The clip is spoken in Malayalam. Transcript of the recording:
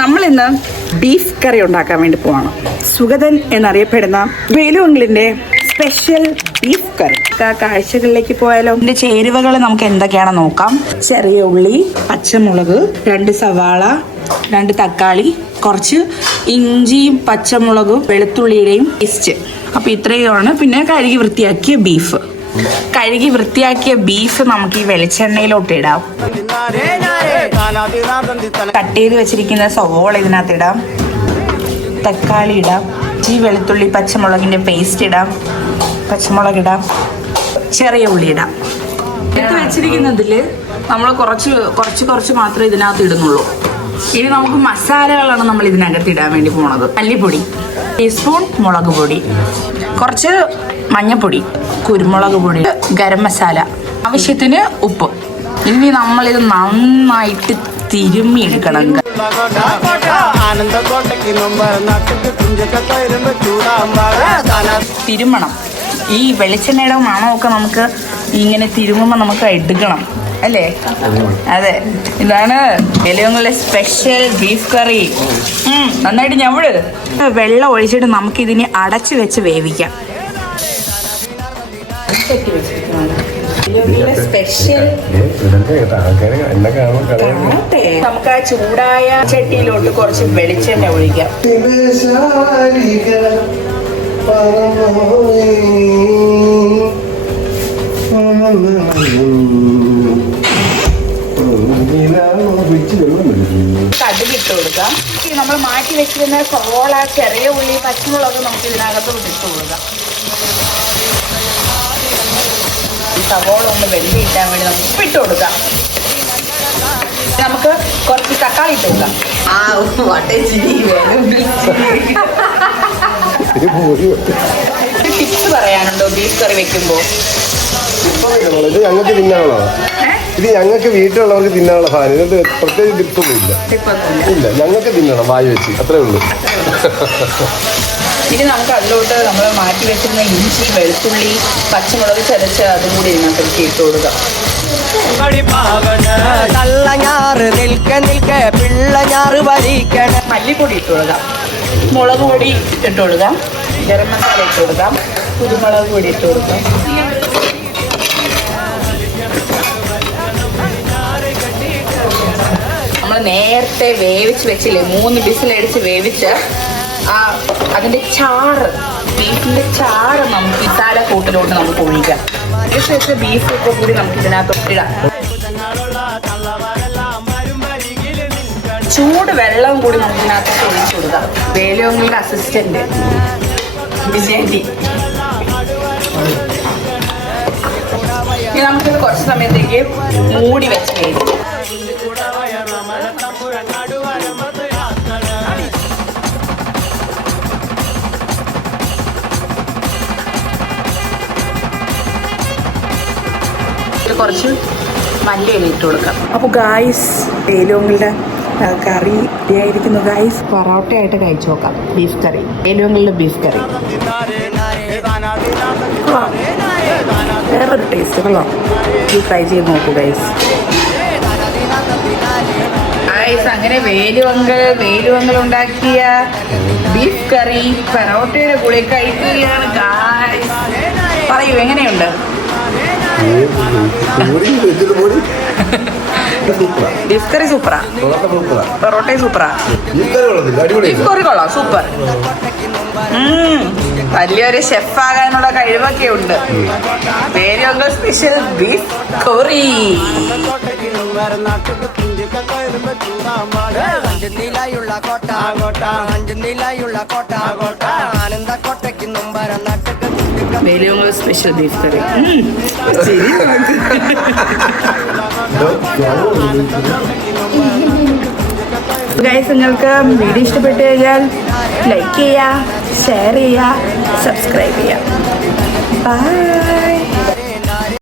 നമ്മളിന്ന് ബീഫ് കറി ഉണ്ടാക്കാൻ വേണ്ടി പോവാണ്. സുഗതൻ എന്നറിയപ്പെടുന്ന വേലുവെങ്കിലിന്റെ സ്പെഷ്യൽ ബീഫ് കറി. കാഴ്ചകളിലേക്ക് പോയാലോ? ഇതിന്റെ ചേരുവകൾ നമുക്ക് എന്തൊക്കെയാണെന്ന് നോക്കാം. ചെറിയ ഉള്ളി, പച്ചമുളക്, 2 സവാള, 2 തക്കാളി, കുറച്ച് ഇഞ്ചിയും പച്ചമുളകും വെളുത്തുള്ളിയുടെയും പേസ്റ്റ്. അപ്പൊ ഇത്രയുമാണ്. പിന്നെ കഴുകി വൃത്തിയാക്കിയ ബീഫ്. നമുക്ക് ഈ വെളിച്ചെണ്ണയിലോട്ട് ഇടാം. കട്ട് ചെയ്ത് വെച്ചിരിക്കുന്ന സവോള ഇതിനകത്ത് ഇടാം. തക്കാളി ഇടാം. ഈ വെളുത്തുള്ളി പച്ചമുളകിന്റെ പേസ്റ്റ് ഇടാം. പച്ചമുളക് ഇടാം. ചെറിയ ഉള്ളി ഇടാം. എടുത്ത് വെച്ചിരിക്കുന്നതിൽ നമ്മൾ കുറച്ച് മാത്രമേ ഇതിനകത്ത് ഇടുന്നുള്ളൂ. ഇനി നമുക്ക് മസാലകളാണ് നമ്മൾ ഇതിനകത്ത് ഇടാൻ വേണ്ടി പോണത്. മല്ലിപ്പൊടി, ടീസ്പൂൺ മുളക് പൊടി, കുറച്ച് മഞ്ഞപ്പൊടി, കുരുമുളക് പൊടി, ഗരം മസാല, ആവശ്യത്തിന് ഉപ്പ്. ഇനി നമ്മളിത് നന്നായിട്ട് തിരുമ്മി എടുക്കണം. തിരുമ്മണം. ഈ വെളിച്ചെണ്ണയുടെ മണമൊക്കെ നമുക്ക് ഇങ്ങനെ തിരുമ്മുമ്പോൾ നമുക്ക് എടുക്കണം അല്ലേ? അതെ, ഇതാണ് വേലുവെങ്കിലെ സ്പെഷ്യൽ ബീഫ് കറി. നന്നായിട്ട് ഞവട്. വെള്ളം ഒഴിച്ചിട്ട് നമുക്കിതിനെ അടച്ചു വെച്ച് വേവിക്കാം. സ്പെഷ്യൽ നമുക്ക് ആ ചൂടായ ചട്ടിയിലോട്ട് കുറച്ച് വെളിച്ചെണ്ണ ഒഴിക്കാം. കടുകിട്ട് കൊടുക്കാം. നമ്മൾ മാറ്റി വെച്ചിരുന്ന സവോള, ചെറിയ ഉള്ളി, പച്ചമുളക് നമുക്ക് ഇതിനകത്ത് ഇട്ട് കൊടുക്കാം. സവോള ഒന്ന് വെന്ത് കിട്ടാൻ വേണ്ടി നമുക്ക് ഉപ്പിട്ട് കൊടുക്കാം. നമുക്ക് കുറച്ച് തക്കാളി ഇട്ട് കൊടുക്കാം. ടിപ്സ് പറയാനുണ്ടോ ബീഫ് കറി വെക്കുമ്പോ? ഇത് ഞങ്ങൾക്ക് തിന്നാനുള്ള, ഇത് ഞങ്ങൾക്ക് വീട്ടിലുള്ളവർക്ക് തിന്നാനുള്ള സാധനം. ഇതിനകത്ത് പ്രത്യേകിച്ച് ടിപ്പൊന്നും ഇല്ല. ഞങ്ങൾക്ക് തിന്നണം വായി വെച്ച്, അത്രേ ഉള്ളൂ. ഇനി നമുക്ക് അതിലോട്ട് നമ്മൾ മാറ്റി വെച്ചിരുന്ന ഇഞ്ചി, വെളുത്തുള്ളി, പച്ചമുളക് ചതച്ച് അതും കൂടി ഇതിനകത്ത് ഇട്ട് കൊടുക്കാം. മല്ലിപ്പൊടി ഇട്ട് കൊടുക്കാം. മുളക് പൊടി ഇട്ട് കൊടുക്കാം. ഗരം മസാല ഇട്ട് കൊടുക്കാം. കുരുമുളക് പൊടി ഇട്ട് കൊടുക്കാം. നമ്മൾ നേരത്തെ വേവിച്ച് വെച്ചില്ലേ, 3 വിസിലടിച്ച് വേവിച്ച് അതിന്റെ ചാറ്, ബീഫിന്റെ ചാറ് നമുക്ക് മസാല കൂട്ടിലോട്ട് നമുക്ക് ഒഴിക്കാം. അതിനുശേഷം ബീഫൊക്കെ കൂടി നമുക്ക് ഇതിനകത്ത് ഇടാം. ചൂട് വെള്ളം കൂടി നമുക്ക് ഇതിനകത്ത് ഒഴിച്ചു കൊടുക്കാം. വേലുവെങ്കിലിന്റെ അസിസ്റ്റന്റ് വിജയന്തി. ഇനി നമുക്കിത് കുറച്ച് സമയത്തേക്ക് മൂടി വെച്ച് കഴിക്കും. കുറച്ച് മല്ലിയില ഇട്ട് കൊടുക്കാം. അപ്പോൾ ഗായ്സ്, വേലുവെങ്കിലിന്റെ കറി റെഡിയായിരിക്കുന്നു ഗായ്സ്. പൊറോട്ടയായിട്ട് കഴിച്ചു നോക്കാം ബീഫ് കറി, വേലുവെങ്കിലിന്റെ ബീഫ് കറി. വേറൊരു ടേസ്റ്റ് കൊള്ളാം. ഇത് ട്രൈ ചെയ്ത് നോക്കൂ ഗൈസ്. അങ്ങനെ വേലുവെങ്കിൽ ഉണ്ടാക്കിയ ബീഫ് കറി പൊറോട്ടയുടെ കൂടെ കഴിക്കുകയാണ് ഗായ്സ്. പറയൂ, എങ്ങനെയുണ്ട്? ബീഫ് കറി സൂപ്പറാ, പൊറോട്ടയും സൂപ്പറാ, ബീഫ് കറി കൊള്ളാം, സൂപ്പർ. വലിയൊരു ഷെഫാകാനുള്ള കഴിവൊക്കെ ഉണ്ട്. വേലുവെങ്കിൽ സ്പെഷ്യൽ ബീഫ് കറി. വേലുവെങ്കിൽ സ്പെഷ്യൽ ബീഫ് കറി. ഗൈസ്, നിങ്ങൾക്ക് വീഡിയോ ഇഷ്ടപ്പെട്ട് കഴിഞ്ഞാൽ ലൈക്ക് ചെയ്യുക, ഷെയർ ചെയ്യുക, സബ്സ്ക്രൈബ് ചെയ്യുക. ബൈ.